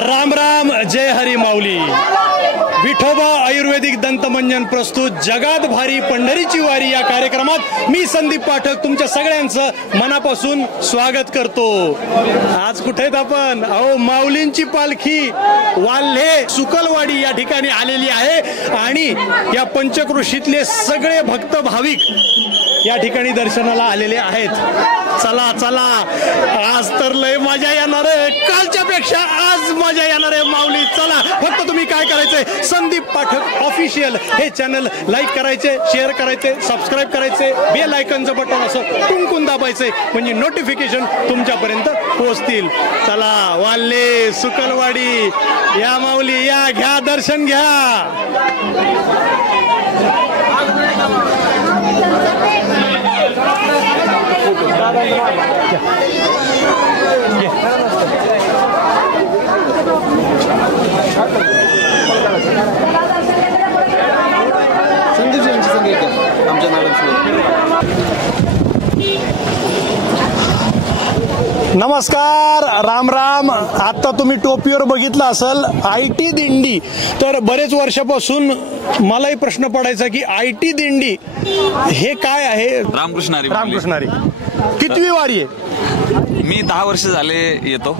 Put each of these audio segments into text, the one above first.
राम राम, जय हरी माऊली. विठोबा आयुर्वेदिक दंतमंजन प्रस्तुत जगात भारी पंढरीची वारी या कार्यक्रमात मी संदीप पाठक तुमच्या सगळ्यांचं मनापासून स्वागत करतो. आज कुठे आहेत आपण? अहो, माऊलींची पालखी वाल्हे सुकलवाडी या ठिकाणी आलेली आहे आणि या पंचक्रोशीतले सगळे भक्त भाविक या ठिकाणी दर्शनाला आलेले आहेत. चला चला, आज तर लय मजा येणार आहे, कालच्या पेक्षा आज मजा येणार आहे माऊली. चला, फक्त तुम्ही काय करायचंय, संदीप पाठक ऑफिशियल हे चॅनल लाईक करायचे, शेअर करायचे, सबस्क्राईब करायचे, बेल आयकॉनचं बटन असं टुंकून दाबायचंय म्हणजे नोटिफिकेशन तुमच्यापर्यंत पोहोचतील. चला, वाल्हे सुकलवाडी या माऊली, या घ्या दर्शन घ्या. नमस्कार, राम राम. आता तुम्ही टोपीवर बघितलं असेल IT दिंडी. तर बरेच वर्षापासून मलाही प्रश्न पडायचा की IT दिंडी हे काय आहे. रामकृष्णारी कितवी वारी आहे? मी 10 वर्ष झाले येतो.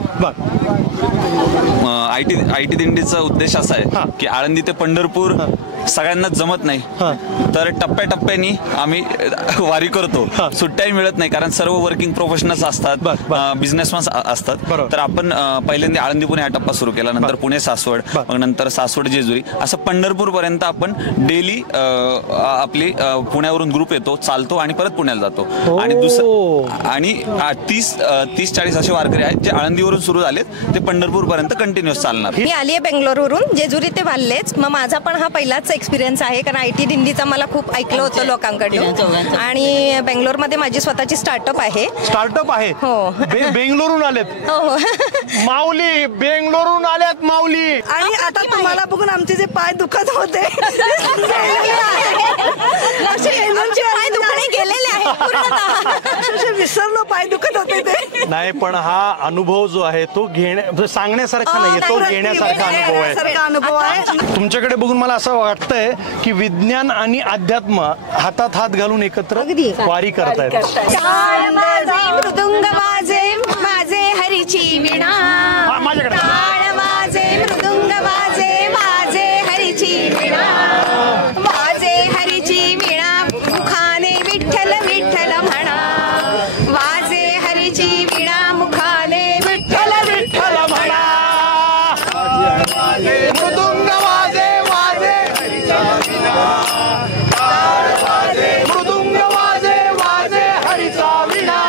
आयटी दिंडीचा उद्देश असा आहे की आळंदी ते पंढरपूर सगळ्यांना जमत नाही, तर टप्प्याटप्प्यानी आम्ही वारी करतो. सुट्ट्याही मिळत नाही कारण सर्व वर्किंग प्रोफेशनल्स असतात, बिझनेसमॅन असतात. तर आपण पहिल्यांदा आळंदी पुणे हा टप्पा सुरू केला, नंतर पुणे सासवड, मग नंतर सासवड जेजुरी, असं पंढरपूर पर्यंत आपण डेली आपली पुण्यावरून ग्रुप येतो, चालतो आणि परत पुण्याला जातो. आणि दुसरं आणि 30-40 असे वारकरी आहेत जे आळंदीवरून सुरू झालेत, ते पंढरपूर पर्यंत कंटिन्युअस चालणार. मी आली आहे बेंगलोरवरून, जेजुरी ते वाल्हेच. मग माझा पण हा पहिलाच एक्सपिरियन्स आहे कारण IT दिंडीचा मला खूप ऐकलं होतं लोकांकडून. आणि बेंगलोरमध्ये माझी स्वतःची स्टार्टअप आहे. हो. बेंगलोरून आलेत? हो. माऊली बेंगलोरून आल्यात माऊली. आणि आता तुम्हाला बघून आमचे जे पाय दुखत होते विसरलो, पाय दुखत होते ते. नाही, पण हा अनुभव जो आहे तो सांगण्यासारखा नाहीये, तो घेण्यासारखा अनुभव आहे. तुमच्याकडे बघून मला असं वाटतंय की विज्ञान आणि अध्यात्म हातात हात घालून एकत्र वारी करतायत. मृदुंग वाजे माझे हरीची वीणा, माझ्याकडे वाजे मृदुंग वाजे माझे हरीची वीणा, वाजे हरीची वीणा मुखाने विठ्ठल विठ्ठल म्हणा, वाजे हरीची वीणा मुखाने विठ्ठल विठ्ठल म्हणा. मृदुंग वाजे वाजे मृदुंग वाजे वाजे हरीचा वीणा,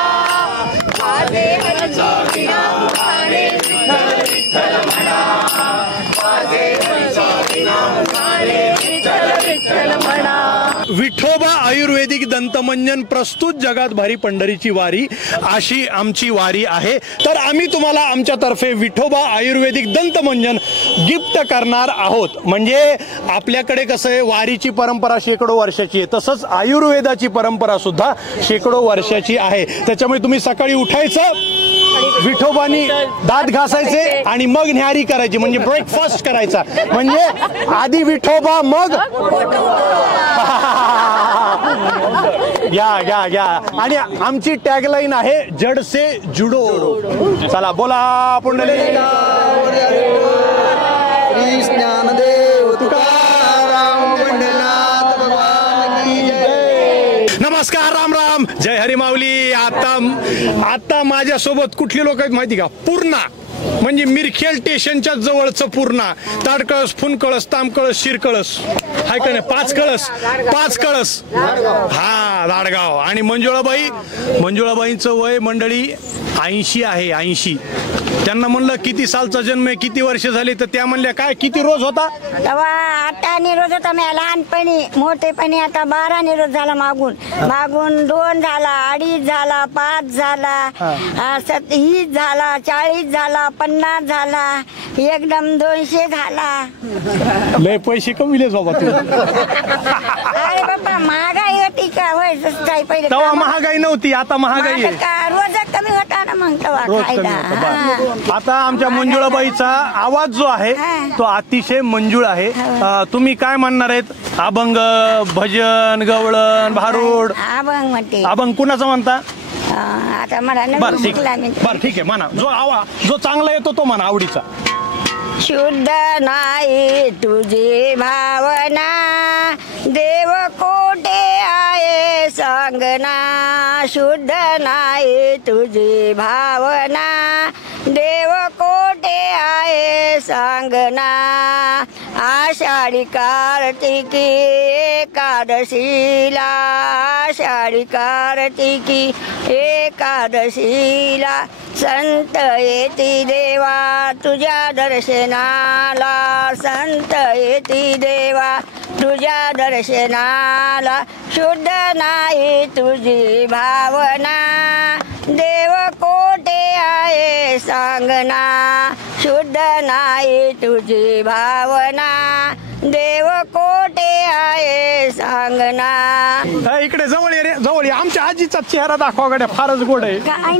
वाजे हरीची वीणा मुखाने विठ्ठल विठ्ठल म्हणा, वाजे हरीची वीणा मुखाने विठ्ठल विठ्ठल म्हणा. विठोबा आयुर्वेदिक दंतमंजन प्रस्तुत जगात भारी पंढरीची वारी अशी आमची वारी आहे. तर आम्ही तुम्हाला आमच्यातर्फे विठोबा आयुर्वेदिक दंतमंजन गिफ्ट करणार आहोत. म्हणजे आपल्याकडे कसं आहे, वारीची परंपरा शेकडो वर्षाची आहे, तसंच आयुर्वेदाची परंपरा सुद्धा शेकडो वर्षाची आहे. त्याच्यामुळे तुम्ही सकाळी उठायचं, विठोबानी दात घासायचे आणि मग न्याहारी करायची, म्हणजे ब्रेकफास्ट करायचा. म्हणजे आधी विठोबा मग घ्या घ्या. आणि आमची टॅगलाईन आहे जड से जुडो. चला बोला पुंडलिक ज्ञानदेव तुकाराम पंढरीनाथ भगवान की जय. नमस्कार, राम राम, जय हरी माऊली. आता माझ्यासोबत कुठली लोक आहेत माहिती का? पूर्णा म्हणजे मिरखेल स्टेशनच्या जवळचं पूर्णा. ताडकळस, फुनकळस, तामकळस, शिरकळस हाय का नाही? 5 कळस. हा, दाडगाव. आणि मंजुळाबाईंचं वय मंडळी 80 आहे. 80. त्यांना म्हणलं किती सालचा जन्म आहे, किती वर्ष झाली, तर त्या म्हणल्या काय किती रोज होता? तेव्हा 8 निरोध होता मी लहानपणी. मोठेपणी आता 12 निरोध झाला. मागून 2 झाला, 2.5 झाला, 5 झाला, 20 झाला, 40 झाला, 50 झाला, एकदम 200 झाला. लय पैसे कमीलेच बाबा तू. अरे बाबा, महागाई होती का? होय, पहिले तेव्हा महागाई नव्हती, आता महागाई आहे. रोज कमी होता ना मग तेव्हा रोज खायला. कमी होतं. बरं. आता आमच्या मंजुळाबाईचा आवाज जो आहे तो अतिशय मंजूळ आहे. तुम्ही काय म्हणणार आहेत? अभंग, भजन, गवळण, भारूड, अभंग म्हणते. अभंग कुणाचं म्हणता? आता मला बरं नवीन ठीक शिकला मी. बरं ठीक आहे म्हणा. जो चांगला येतो तो म्हणा आवडीचा. शुद्ध नाही तुझी भावना, देव कोठे आहे सांगना. शुद्ध नाही तुझी भावना, देव कोठे आहे सांगना. आषाढी कार्तिकी एकादशीला, आषाढी कार्तिकी एकादशीला संत येती देवा तुझ्या दर्शनाला. संत येती देवा तुझ्या दर्शनाला. शुद्ध नाही तुझी भावना, देव कोठे आहे सांगना. शुद्ध नाही तुझी भावना, देव कोठे आहे सांगना. इकडे जवळ ये रे, जवळ ये. आमच्या आजीचा चेहरा दाखवा गड्या, फारच गोड आहे. काय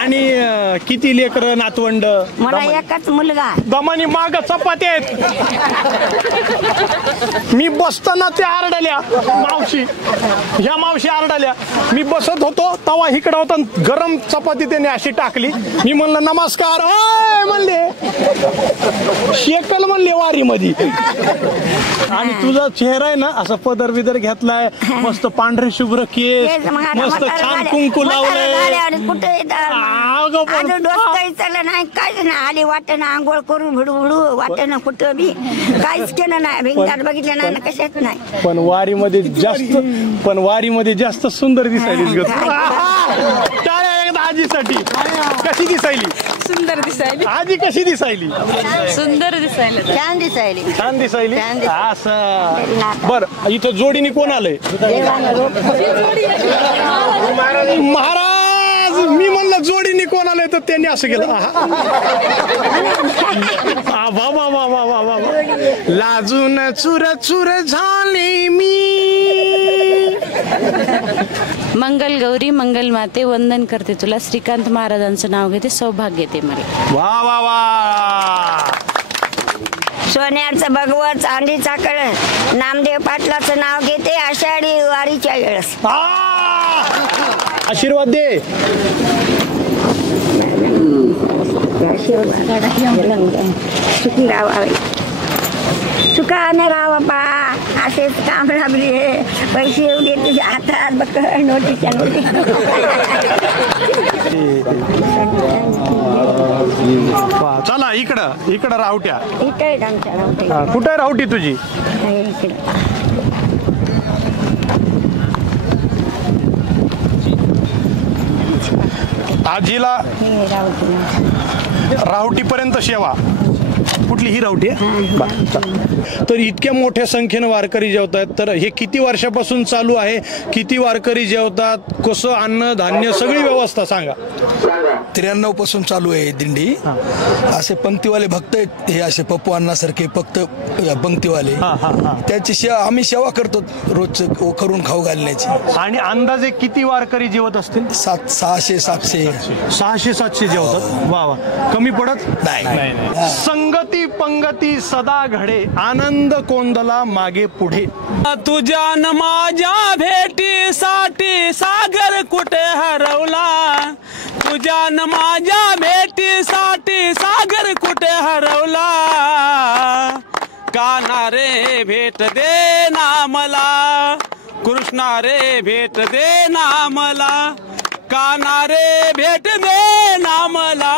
आणि किती लेकर नातवंड? मला एकच मुलगा. दमानी माग चपाती आहेत. मी बसताना त्या आरडल्या मावशी, ह्या मावशी आरडल्या. मी बसत होतो तवा इकडं होता, गरम चपाती त्याने अशी टाकली. मी म्हणलं नमस्कार म्हणले, शेकल म्हणले वारी मध्ये. आणि तुझा चेहरा आहे ना असा पदर बिदर घेतलाय, मस्त पांढरे शुभ्र केस, मस्त छान कुंकू लावलंय. कुठे नाही काहीच नाही. आली वाटणं आंघोळ करून भिडू भिडू वाटणं कुठं बी काहीच केलं नाही. भिंगात बघितलं नाही ना कशाच नाही. पण वारीमध्ये जास्त सुंदर दिसायलीस ग. टाळ्या एकदा आजीसाठी. कशी दिसायली? सुंदर दिसायली. आजी कशी दिसायली? सुंदर दिसायला. छान दिसायली. छान दिसायली. असं बर. इथं जोडीने कोण आलंय? महाराज मी म्हणलं जोडीने कोण आलंय तर त्यांनी असं केलं. वा वा वा वा वा वा. लाजून चुर चुर झाली मी. मंगल गौरी मंगल माते वंदन करते तुला. श्रीकांत महाराजांचं नाव घेते, सौभाग्य येते मला. वा वा वा. सोन्याचं भगवत चांदीचा कळस नामदेव पाटलाचं नाव घेते आषाढी वारीच्या वेळेस. आशीर्वाद दे. सुखी राहावे, सुखाने राहा बा. असेच काम राबले, पैसे येऊ दे तुझ्या हातात बघ नोटीच्या नोटी. चला इकडं रावट्या. इथे आमच्या रावट्या. कुठे रावटी तुझी? आजीला रावटी पर्यंत सेवा. कुठली ही रावटी आहे? तर इतक्या मोठ्या संख्येनं वारकरी जेवतात. तर हे किती वर्षापासून चालू आहे? किती वारकरी जेवतात? कसं अन्न धान्य सगळी व्यवस्था सांगा. 93 पासून चालू आहे दिंडी. असे पंक्तीवाले भक्त आहेत हे, असे पप्पू अण्णासारखे फक्त पंक्तीवाले. त्याची आम्ही सेवा करतो रोज करून खाऊ घालण्याची. आणि अंदाजे किती वारकरी जेवत असतील? 600-700 जेवतात. वा वा. कमी पडत नाही. संगती पंगती सदा घडे, आनंद कोंदला मागे पुढे. तुझ्या न माझ्या भेटीसाठी सागर कुठे हरवला. तुझ्या न माझ्या भेटीसाठी सागर कुठे हरवला. काना रे भेट दे ना मला, कृष्णा रे भेट दे ना मला. काना रे भेट दे ना मला,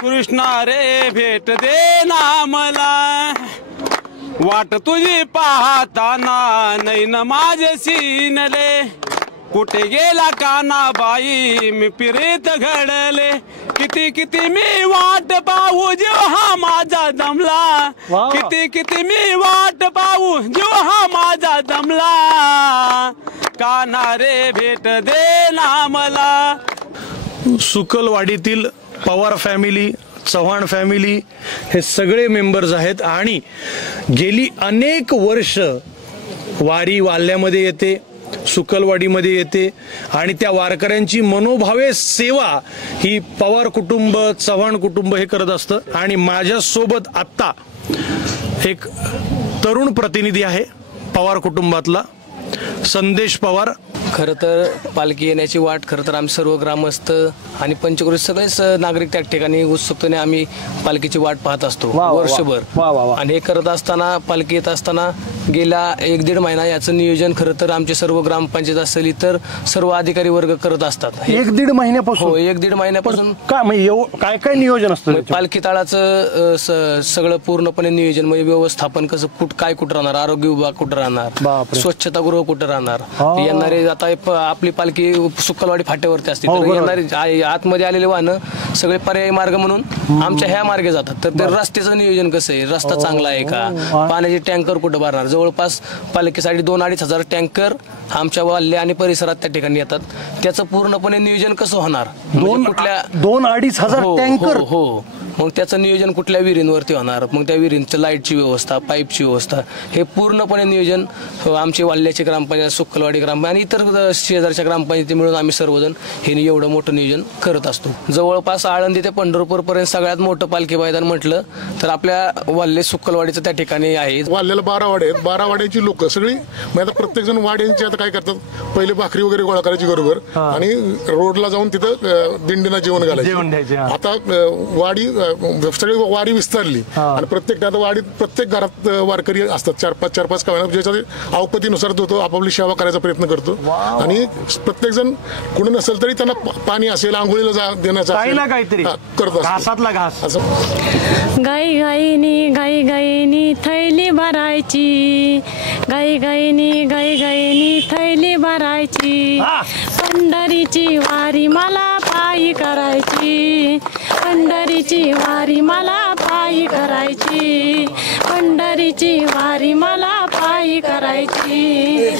कृष्णा रे भेट दे ना मला. वाट तुझी पाहताना नैन माझे सीनले. कुठे गेला काना बाई मी पिरीत घडले. किती किती मी वाट पाहू जीव हा माझा दमला. किती किती मी वाट पाहू जीव हा माझा दमला. काना रे भेट दे ना मला. सुकलवाडीतील पवार फॅमिली, चव्हाण फॅमिली हे सगळे मेंबर्स आहेत. आणि गेली अनेक वर्ष वारी वाल्ल्यामध्ये येते, सुकलवाडीमध्ये येते आणि त्या वारकऱ्यांची मनोभावे सेवा ही पवार कुटुंब, चव्हाण कुटुंब हे करत असतं. आणि माझ्यासोबत आत्ता एक तरुण प्रतिनिधी आहे पवार कुटुंबातला, संदेश पवार. खरं तर पालखी येण्याची वाट खरं तर आम्ही सर्व ग्रामस्थ आणि पंचक्रोशी सगळेच नागरिक त्या ठिकाणी उत्सुकतेने आम्ही पालखीची वाट पाहत असतो वर्षभर. आणि हे करत असताना, पालखी येत असताना गेल्या 1-1.5 महिना याचं नियोजन खरं तर आमचे सर्व ग्रामपंचायत असेल, इतर सर्व अधिकारी वर्ग करत असतात. 1-1.5 महिन्यापासून? हो, 1-1.5 महिन्यापासून. काय काय नियोजन असतं? पालखी ताळाचं सगळं पूर्णपणे नियोजन, म्हणजे व्यवस्थापन कसं, काय कुठं राहणार, आरोग्य विभाग कुठं राहणार, स्वच्छतागृह कुठं राहणार, येणारे आता आपली पालखी सुक्कलवाडी फाट्यावरती असते तर येणारे आतमध्ये आलेले वाहनं सगळे पर्यायी मार्ग म्हणून आमच्या ह्या मार्गे जातात. तर ते रस्त्याचं नियोजन कसं आहे, रस्ता चांगला आहे का, पाण्याचे टँकर कुठं भरणार. जवळपास पालखीसाठी 2-2.5 हजार टँकर आमच्या वाल्ले आणि परिसरात त्या ठिकाणी येतात. त्याचं पूर्णपणे नियोजन कसं होणार, कुठल्या 2-2.5 हजार टँकर? हो. मग त्याचं नियोजन कुठल्या विहिरींवरती होणार, मग त्या विहिरींचं लाईटची व्यवस्था, पाईपची व्यवस्था, हे पूर्णपणे नियोजन आमचे वाल्याचे ग्रामपंचायत, सुक्कलवाडी ग्रामपंचायत आणि इतर शेजारच्या ग्रामपंचायती मिळून आम्ही सर्वजण हे एवढं मोठं नियोजन करत असतो. जवळपास आळंदी ते पंढरपूर पर्यंत सगळ्यात मोठं पालखी मैदान म्हटलं तर आपल्या वाल्ले सुक्कलवाडीचं त्या ठिकाणी आहे. वाल्याला 12 वाडे आहेत. 12 वाड्याची लोक सगळी आता प्रत्येक जण वाड्यांची आता काय करतात, पहिले भाकरी वगैरे गोळा करायची बरोबर आणि रोडला जाऊन तिथं दिंडीना जेवण घालायचे. आता वाडी सगळी वारी विस्तारली आणि प्रत्येक वाडीत प्रत्येक घरात वारकरी असतात, 4-5 का ज्याच्या अवपतीनुसार तो आपापली सेवा करायचा प्रयत्न करतो. आणि प्रत्येक जण कुणी नसेल तरी त्यांना पाणी असेल, आंघोळीला देण्याचा करतो. गाई गाईनी थैली भरायची, गाई गाईनी थैली भरायची, पंढरीची वारी मला पायी करायची, पंढरीची वारी मला पायी करायची, पंढरीची वारी मला पायी करायची.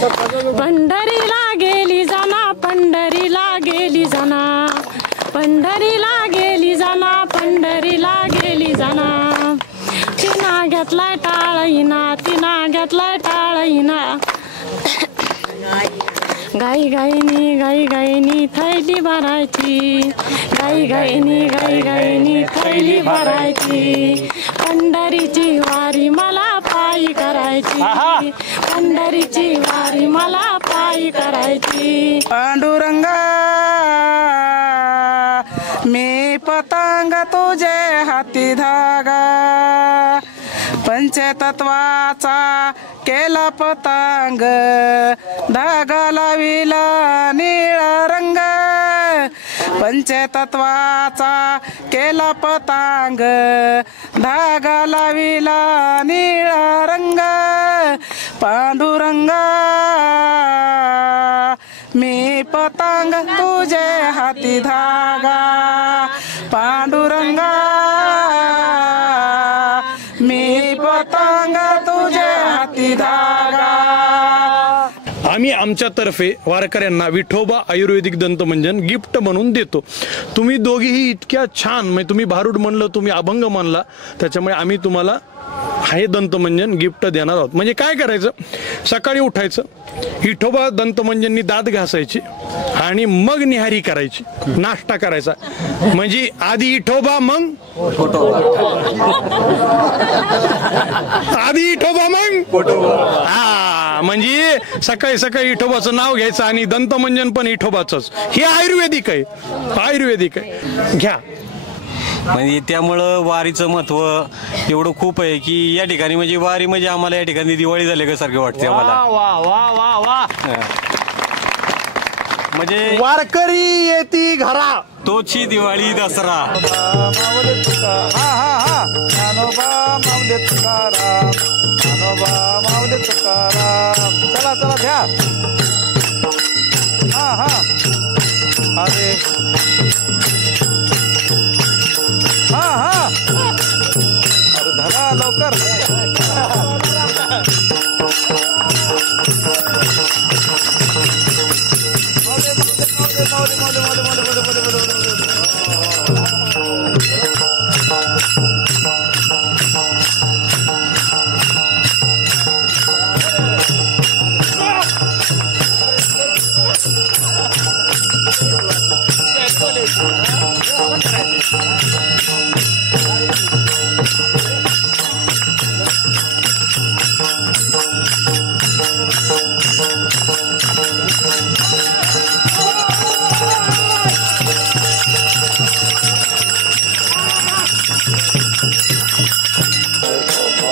पंढरीला गेली जाना, पंढरीला गेली जाना, पंढरीला गेली जाना, पंढरीला गेली जाना. तिना घेतलाय टाळीना, तिना घेतलाय टाळीना. गाई गाईनी थैली भरायची, गाई गाईनी थैली भरायची, पंढरीची वारी मला पायी करायची, पंढरीची वारी मला पायी करायची. पांडुरंगा मी पतंग तुझे हाती धागा, पंचतत्वाचा केला पतंग, धागा लाविला निळा रंग, पंचतत्वाचा केला पतंग, धागा लाविला निळा रंग. पांडुरंगा मी पतंग तुझे हाती धागा, पांडुरंगा मी पतंग तुझे हाती धागा. आम्ही आमच्यातर्फे वारकऱ्यांना विठोबा आयुर्वेदिक दंतमंजन गिफ्ट म्हणून देतो. तुम्ही दोघीही इतक्या छान, म्हणजे तुम्ही भारूड म्हणलं, तुम्ही अभंग म्हणला, त्याच्यामुळे आम्ही तुम्हाला हे दंतमंजन गिफ्ट देणार आहोत. म्हणजे काय करायचं, सकाळी उठायचं, विठोबा दंतमंजननी दात घासायची आणि मग निहारी करायची, नाश्ता करायचा. म्हणजे आधी विठोबा मग हा, म्हणजे सकाळी सकाळी विठोबाचं नाव घ्यायचं आणि दंतमंजन पण विठोबाचंच. हे आयुर्वेदिक आहे, आयुर्वेदिक आहे. घ्या. म्हणजे त्यामुळं वारीचं महत्व एवढं खूप आहे की या ठिकाणी म्हणजे वारी म्हणजे आम्हाला या ठिकाणी दिवाळी झाली का सारखे वाटते आम्हाला. वा वा वा वा. म्हणजे वारकरी येती घरा, तोची दिवाळी दसरा. माऊली तुकाराम, माऊली तुकाराम. चला चला घ्या. हा अरे हा अरे धरा लवकर.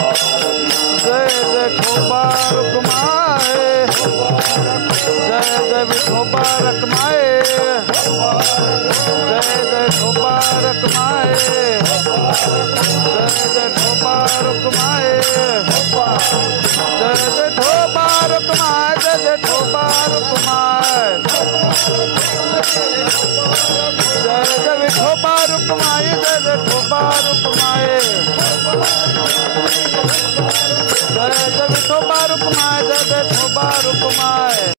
जय जय ठोबा रुकमाए, जय जय विठोबा रखमाए, जय जय ठोबा रखमाए, जय जय ठोबा रुकमाए, जय जय ठोबा रुकमाए, जय जय ठोबा रुकमाए, जय जय विठोबा रुकमाए।